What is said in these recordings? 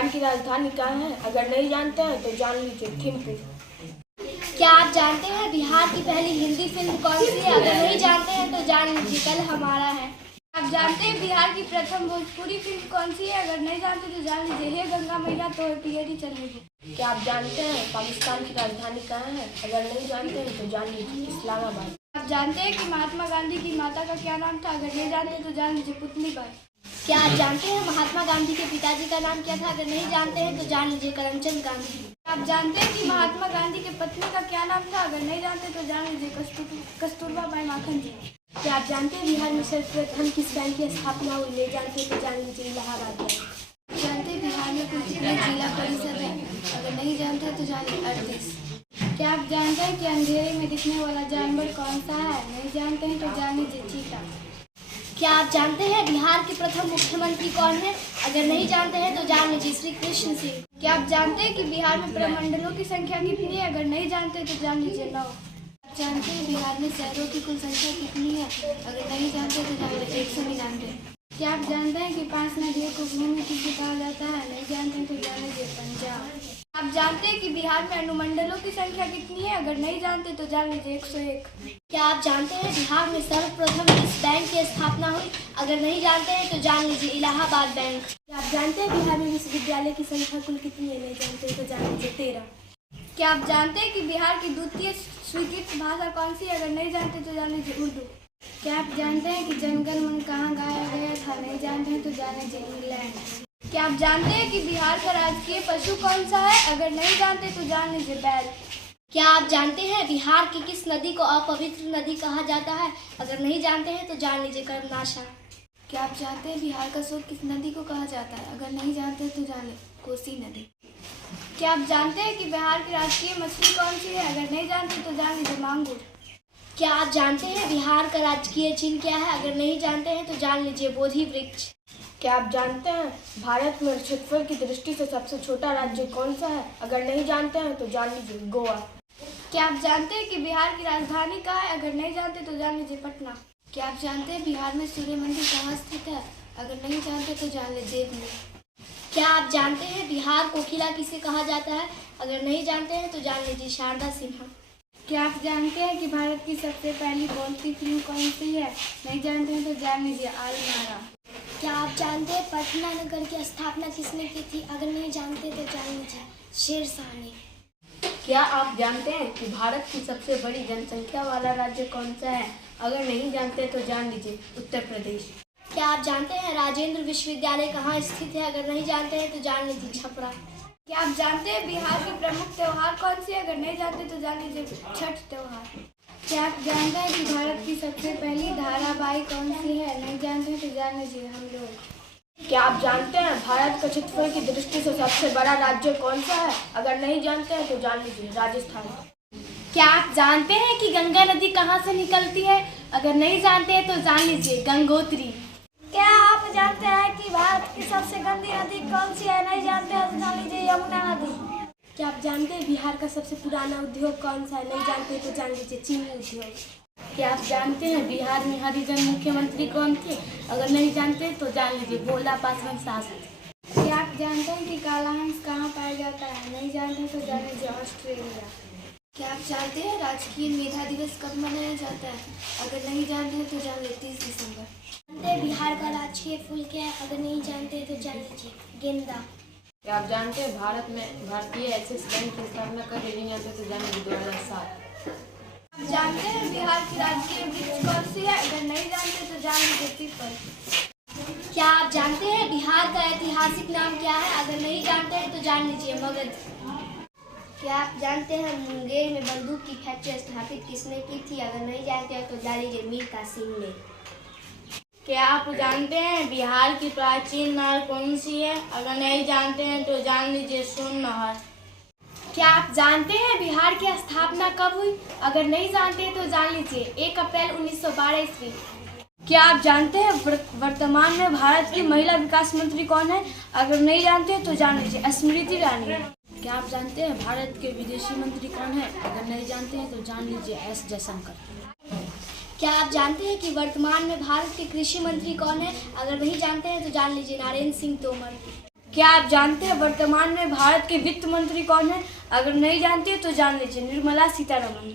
पाकिस्तान की राजधानी कहाँ है? अगर नहीं जानते हैं तो जान लीजिए थिम्पू। क्या आप जानते हैं बिहार की पहली हिंदी फिल्म कौन सी है? अगर नहीं जानते हैं तो जान लीजिए कल हमारा है। आप जानते हैं बिहार की प्रथम भोजपुरी फिल्म कौन सी है? अगर नहीं जानते तो जान लीजिए हे गंगा मैया तो पियरी चलेगी। क्या आप जानते हैं पाकिस्तान की राजधानी कहाँ है? अगर नहीं जानते हैं तो जान लीजिए इस्लामाबाद। आप जानते हैं कि महात्मा गांधी की माता का क्या नाम था? अगर नहीं जानते तो जान लीजिए पुतलीबाई। क्या आप जानते हैं महात्मा गांधी के पिताजी का नाम क्या था? अगर नहीं जानते हैं तो जान लीजिए करमचंद गांधी। आप जानते हैं कि महात्मा गांधी के पत्नी का क्या नाम था? अगर नहीं जानते तो जान लीजिए कस्तूरबा बाई माखन जी। क्या आप जानते हैं बिहार में सर्वप्रथम किस बैंक की स्थापना हुई? नहीं जानते तो जान लीजिए इलाहाबाद बैंक। जानते हैं बिहार में कुल कितने जिला परिषद है? अगर नहीं जानते तो जानिए 38। क्या आप जानते हैं कि अंधेरे में दिखने वाला जानवर कौन सा है? नहीं जानते हैं तो जान लीजिए चीता। क्या आप जानते हैं बिहार के प्रथम मुख्यमंत्री कौन है? अगर नहीं जानते हैं तो जान लीजिए श्री कृष्ण सिंह। क्या आप जानते हैं कि बिहार में प्रमंडलों की संख्या कितनी है? अगर नहीं जानते तो जान लीजिए 9। जानते हैं बिहार में शहरों की कुल संख्या कितनी है? अगर नहीं जानते तो जान लीजिए 199। क्या आप जानते हैं कि 5 नदियों को भूमि किसे कहा जाता है? नहीं जानते हैं तो जान लीजिए पंजाब। आप जानते हैं कि बिहार में अनुमंडलों की संख्या कितनी है? अगर नहीं जानते तो जान लीजिए 101। क्या आप जानते हैं बिहार में सर्वप्रथम किस बैंक की स्थापना हुई? अगर नहीं जानते हैं तो जान लीजिए इलाहाबाद बैंक। क्या आप जानते हैं बिहार में विश्वविद्यालय की संख्या कुल कितनी है? नहीं जानते तो जान लीजिए 13। क्या आप जानते हैं कि बिहार की द्वितीय स्वीकृत भाषा कौन सी है? अगर नहीं जानते तो जान लीजिए उर्दू। क्या आप जानते हैं कि जनगण मन कहाँ गाया गया था? नहीं जानते हैं तो जान लीजिए इंग्लैंड। क्या आप जानते हैं कि बिहार का राजकीय पशु कौन सा है? अगर नहीं जानते तो जान लीजिए बैल। क्या आप जानते हैं बिहार की किस नदी को अपवित्र नदी कहा जाता है? अगर नहीं जानते हैं तो जान लीजिए कर्मनाशा। क्या आप जानते हैं बिहार का स्रोत किस नदी को कहा जाता है? अगर नहीं जानते तो जान लीजिए कोसी नदी। क्या आप जानते हैं कि बिहार की राजकीय मछली कौन सी है? अगर नहीं जानते तो जान लीजिए मांगुर। क्या आप जानते हैं बिहार का राजकीय चिन्ह क्या है? अगर नहीं जानते हैं तो जान लीजिए बोधि वृक्ष। क्या आप जानते हैं भारत में क्षेत्रफल की दृष्टि से सबसे छोटा राज्य कौन सा है? अगर नहीं जानते हैं तो जान लीजिए गोवा। क्या आप जानते हैं कि बिहार की राजधानी कहाँ है? अगर नहीं जानते तो जान लीजिए पटना। क्या आप जानते हैं बिहार में सूर्य मंदिर कहाँ स्थित है? अगर नहीं जानते तो जान लीजिए देवनी। क्या आप जानते हैं बिहार को किला किसे कहा जाता है? अगर नहीं जानते हैं तो जान लीजिए शारदा सिन्हा। क्या आप जानते हैं कि भारत की सबसे पहली बोलती फिल्म कौन सी है? नहीं जानते हैं तो जान लीजिए आलमारा। क्या आप जानते हैं पटना नगर की स्थापना किसने की थी? अगर नहीं जानते तो जान लीजिए शेरशाह ने। क्या आप जानते हैं कि भारत की सबसे बड़ी जनसंख्या वाला राज्य कौन सा है? अगर नहीं जानते तो जान लीजिए उत्तर प्रदेश। क्या आप जानते हैं राजेंद्र विश्वविद्यालय कहाँ स्थित है? अगर नहीं जानते हैं तो जान लीजिए छपरा। क्या आप जानते हैं बिहार की प्रमुख त्योहार कौन सी है? अगर नहीं जानते तो जान लीजिए छठ त्योहार। क्या आप जानते हैं कि भारत की सबसे पहली धारावाहिक कौन सी है? नहीं जानते हैं तो जान लीजिए हम लोग। क्या आप जानते हैं भारत का क्षेत्रफल की दृष्टि से सबसे बड़ा राज्य कौन सा है? अगर नहीं जानते हैं तो जान लीजिए राजस्थान। क्या आप जानते हैं कि गंगा नदी कहाँ से निकलती है? अगर नहीं जानते हैं तो जान लीजिए गंगोत्री। क्या आप जानते हैं कि भारत की सबसे गंदी नदी कौन सी है? नहीं जानते हैं तो जान लीजिए यमुना नदी। क्या आप जानते हैं बिहार का सबसे पुराना उद्योग कौन सा है? नहीं जानते तो जान लीजिए चीनी उद्योग। क्या आप जानते हैं बिहार में हरिजन मुख्यमंत्री कौन थे? अगर नहीं जानते तो जान लीजिए भोला पासवान शासक। क्या आप जानते हैं कि काला हंस कहाँ पाया जाता है? नहीं जानते तो जान लीजिए ऑस्ट्रेलिया। क्या आप जानते हैं राजकीय मेधा दिवस कब मनाया जाता है? अगर नहीं जानते हैं तो जान लीजिए 30 दिसंबर। जानते हैं बिहार का राजकीय फूल क्या है? अगर नहीं जानते तो जान लीजिए गेंदा। क्या आप जानते हैं भारत में भारतीय एक्सिस बैंक की स्थापना कब हुई? नहीं जानते तो जान लीजिए 2007। जानते हैं बिहार की राजकीय वृक्ष कौन सी है? अगर नहीं जानते तो जान लीजिए पीपल। क्या आप जानते हैं बिहार का ऐतिहासिक नाम क्या है? अगर नहीं जानते हैं तो जान लीजिए मगध। क्या आप जानते हैं मुंगेर में बंदूक की फैक्ट्री स्थापित किसने की थी? अगर नहीं जानते हैं तो जान लीजिए मीर सिंह ने। क्या आप जानते हैं बिहार की प्राचीन नहर कौन सी है? अगर नहीं जानते हैं तो जान लीजिए सोन नहर। क्या आप जानते हैं बिहार की स्थापना कब हुई? अगर नहीं जानते तो जान लीजिए 1 अप्रैल 1912 ईस्वी। क्या आप जानते हैं वर्तमान में भारत की महिला विकास मंत्री कौन है? अगर नहीं जानते तो जान लीजिए स्मृति ईरानी। क्या आप जानते हैं भारत के विदेशी मंत्री कौन है? अगर नहीं जानते हैं तो जान लीजिए एस जयशंकर। क्या आप जानते हैं कि वर्तमान में भारत के कृषि मंत्री कौन है? अगर नहीं जानते हैं तो जान लीजिए नरेंद्र सिंह तोमर। क्या आप जानते हैं वर्तमान में भारत के वित्त मंत्री कौन है? अगर नहीं जानते तो जान लीजिए, निर्मला सीतारमण।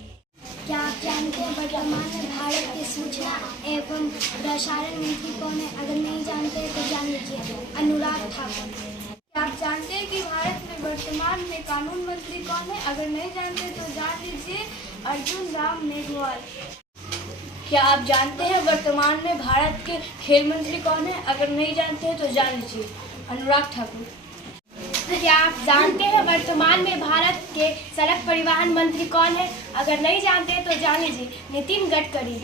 क्या आप जानते हैं वर्तमान में भारत के सूचना एवं प्रसारण मंत्री कौन है? अगर नहीं जानते तो जान लीजिए, अनुराग ठाकुर। क्या आप जानते हैं कि भारत में वर्तमान में कानून मंत्री कौन है? अगर नहीं जानते तो जान लीजिए, अर्जुन राम मेघवाल। क्या आप जानते हैं वर्तमान में भारत के खेल मंत्री कौन है? अगर नहीं जानते तो जान लीजिए, अनुराग ठाकुर। क्या आप जानते हैं वर्तमान में भारत के सड़क परिवहन मंत्री कौन है? अगर नहीं जानते तो जान लीजिए, नितिन गडकरी।